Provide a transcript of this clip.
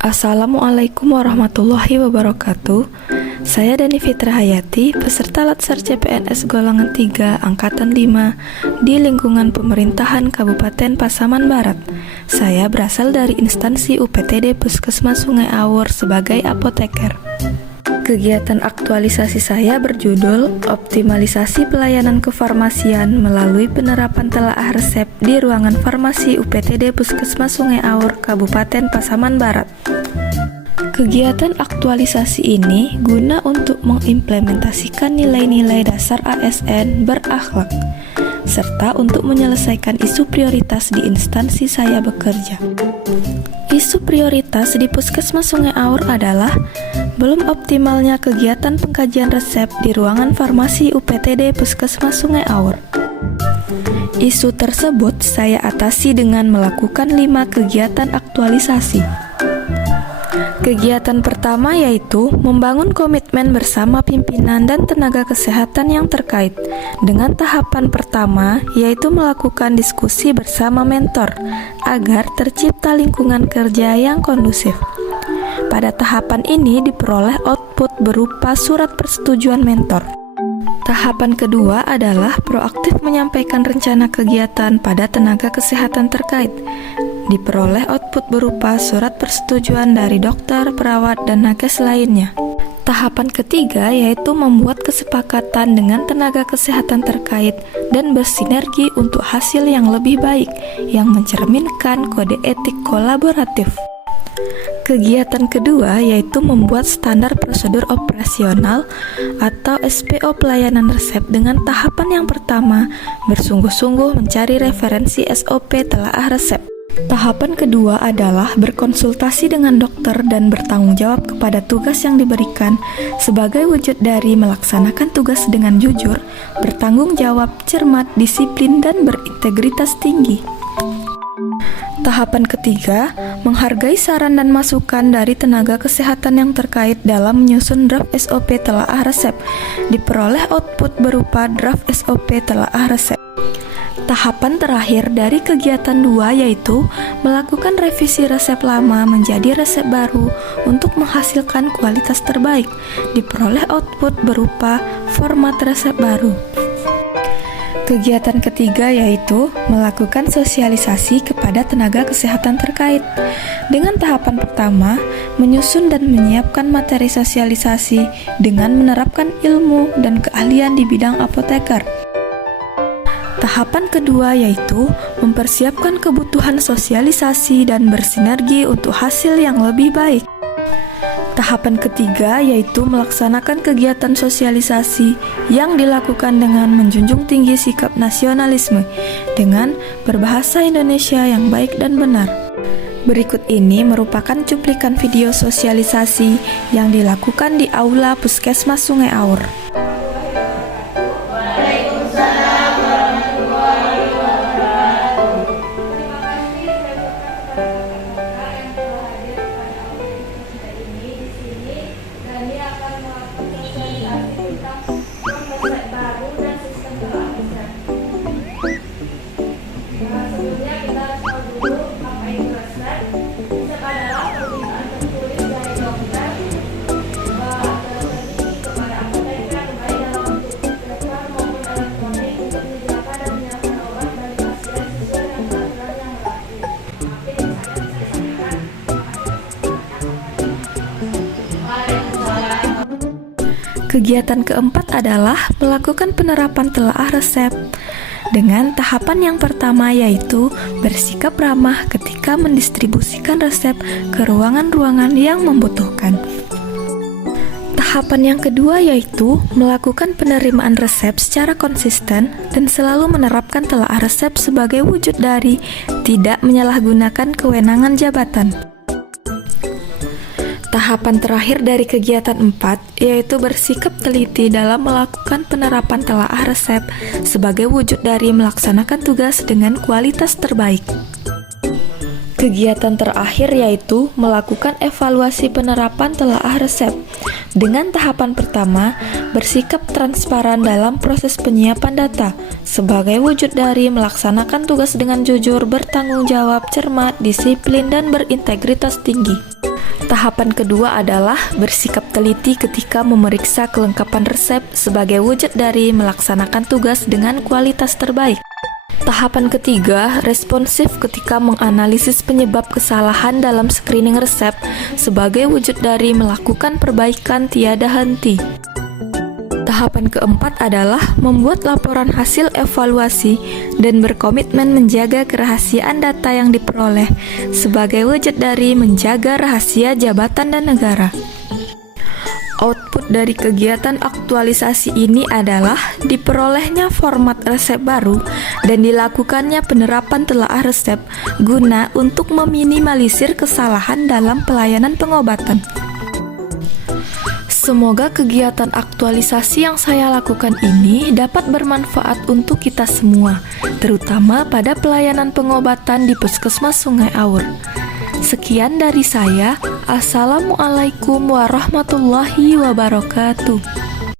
Assalamualaikum warahmatullahi wabarakatuh. Saya Dani Fitra Hayati, peserta Latsar CPNS golongan 3 angkatan 5 di lingkungan pemerintahan Kabupaten Pasaman Barat. Saya berasal dari instansi UPTD Puskesmas Sungai Awur sebagai apoteker. Kegiatan aktualisasi saya berjudul Optimalisasi Pelayanan Kefarmasian melalui penerapan telaah resep di ruangan farmasi UPTD Puskesmas Sungai Awur, Kabupaten Pasaman Barat. Kegiatan aktualisasi ini guna untuk mengimplementasikan nilai-nilai dasar ASN berakhlak, serta untuk menyelesaikan isu prioritas di instansi saya bekerja. Isu prioritas di Puskesmas Sungai Awur adalah belum optimalnya kegiatan pengkajian resep di ruangan farmasi UPTD Puskesmas Sungai Awur. Isu tersebut saya atasi dengan melakukan 5 kegiatan aktualisasi. Kegiatan pertama yaitu membangun komitmen bersama pimpinan dan tenaga kesehatan yang terkait. Dengan tahapan pertama yaitu melakukan diskusi bersama mentor agar tercipta lingkungan kerja yang kondusif. Pada tahapan ini diperoleh output berupa surat persetujuan mentor. Tahapan kedua adalah proaktif menyampaikan rencana kegiatan pada tenaga kesehatan terkait. Diperoleh output berupa surat persetujuan dari dokter, perawat, dan nakes lainnya. Tahapan ketiga yaitu membuat kesepakatan dengan tenaga kesehatan terkait dan bersinergi untuk hasil yang lebih baik yang mencerminkan kode etik kolaboratif. Kegiatan kedua yaitu membuat standar prosedur operasional atau SPO pelayanan resep dengan tahapan yang pertama bersungguh-sungguh mencari referensi SOP telaah resep. Tahapan kedua adalah berkonsultasi dengan dokter dan bertanggung jawab kepada tugas yang diberikan sebagai wujud dari melaksanakan tugas dengan jujur, bertanggung jawab, cermat, disiplin, dan berintegritas tinggi. Tahapan ketiga, menghargai saran dan masukan dari tenaga kesehatan yang terkait dalam menyusun draft SOP telaah resep. Diperoleh output berupa draft SOP telaah resep. Tahapan terakhir dari kegiatan 2 yaitu melakukan revisi resep lama menjadi resep baru untuk menghasilkan kualitas terbaik. Diperoleh output berupa format resep baru. Kegiatan ketiga yaitu melakukan sosialisasi kepada tenaga kesehatan terkait. Dengan tahapan pertama, menyusun dan menyiapkan materi sosialisasi dengan menerapkan ilmu dan keahlian di bidang apoteker. Tahapan kedua yaitu mempersiapkan kebutuhan sosialisasi dan bersinergi untuk hasil yang lebih baik. Tahapan ketiga yaitu melaksanakan kegiatan sosialisasi yang dilakukan dengan menjunjung tinggi sikap nasionalisme dengan berbahasa Indonesia yang baik dan benar. Berikut ini merupakan cuplikan video sosialisasi yang dilakukan di Aula Puskesmas Sungai Awur. Kegiatan keempat adalah melakukan penerapan telaah resep. Dengan tahapan yang pertama yaitu bersikap ramah ketika mendistribusikan resep ke ruangan-ruangan yang membutuhkan. Tahapan yang kedua yaitu melakukan penerimaan resep secara konsisten dan selalu menerapkan telaah resep sebagai wujud dari tidak menyalahgunakan kewenangan jabatan. Tahapan terakhir dari kegiatan 4 yaitu bersikap teliti dalam melakukan penerapan telaah resep sebagai wujud dari melaksanakan tugas dengan kualitas terbaik. Kegiatan terakhir yaitu melakukan evaluasi penerapan telaah resep. Dengan tahapan pertama, bersikap transparan dalam proses penyiapan data sebagai wujud dari melaksanakan tugas dengan jujur, bertanggung jawab, cermat, disiplin, dan berintegritas tinggi. Tahapan kedua adalah bersikap teliti ketika memeriksa kelengkapan resep sebagai wujud dari melaksanakan tugas dengan kualitas terbaik. Tahapan ketiga, responsif ketika menganalisis penyebab kesalahan dalam screening resep sebagai wujud dari melakukan perbaikan tiada henti. Tahapan keempat adalah membuat laporan hasil evaluasi dan berkomitmen menjaga kerahasiaan data yang diperoleh sebagai wujud dari menjaga rahasia jabatan dan negara. Output dari kegiatan aktualisasi ini adalah diperolehnya format resep baru dan dilakukannya penerapan telaah resep guna untuk meminimalisir kesalahan dalam pelayanan pengobatan. Semoga kegiatan aktualisasi yang saya lakukan ini dapat bermanfaat untuk kita semua, terutama pada pelayanan pengobatan di Puskesmas Sungai Aur. Sekian dari saya. Assalamualaikum warahmatullahi wabarakatuh.